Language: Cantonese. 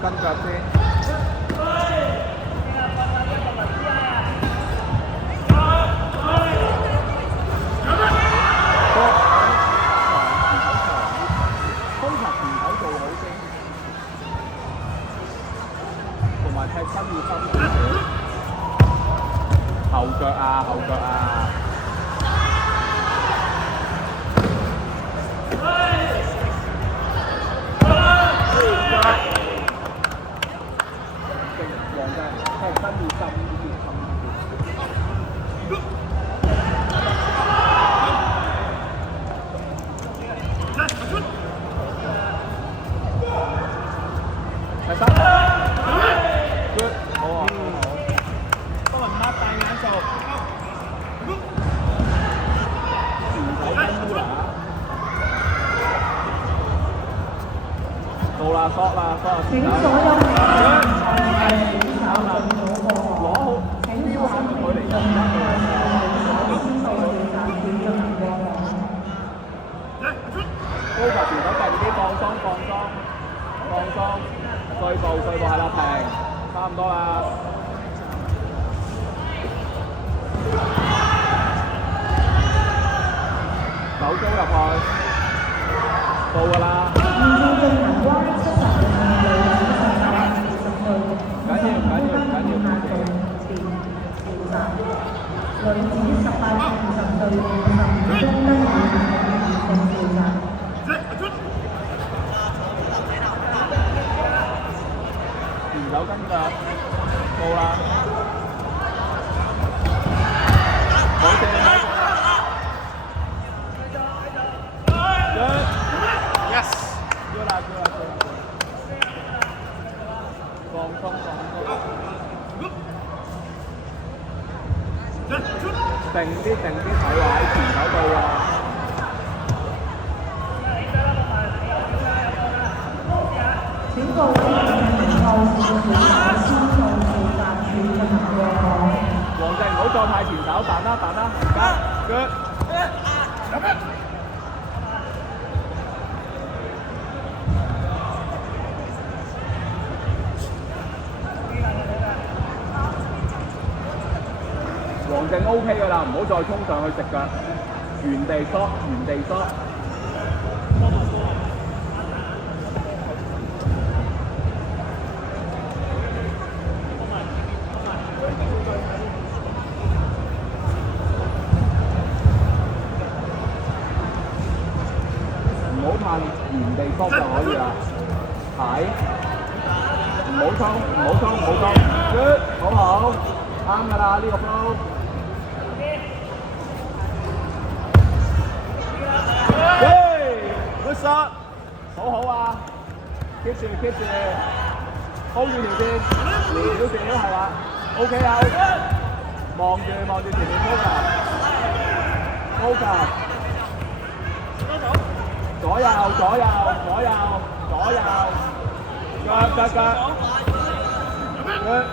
跟腳先。通常前手做好先，同埋踢身要深少少。後腳啊，後腳啊！黃嘅踢身要深啲，第三 ，good， 好啊，好。幫人擘大眼做，前手跟烏啦，到啦，索啦，請所有嘅攞好，標下個距離得唔得？高球前手近啲，放鬆，碎步係啦，平，差唔多啦。手中入去，到㗎啦。唔緊要。女子18至20歲50中低年齡調查。前手跟腳，到啦。好正。Yes。good 啦。放鬆。定啲，睇位，前手到啊！請各位後事會先到負責處進行過港。黃靜唔好再派前手，彈啦，good。黃靜 OK 㗎啦，唔好再衝上去食腳，原地縮。唔好怕原地縮就可以啦，睇，唔好衝，good， 好，啱㗎啦，呢個 flow。good shot， 好啊 ，keep 住 ，hold 住條線，少少係啦 ，OK 啊，望住前面 focus， 左右，腳，good。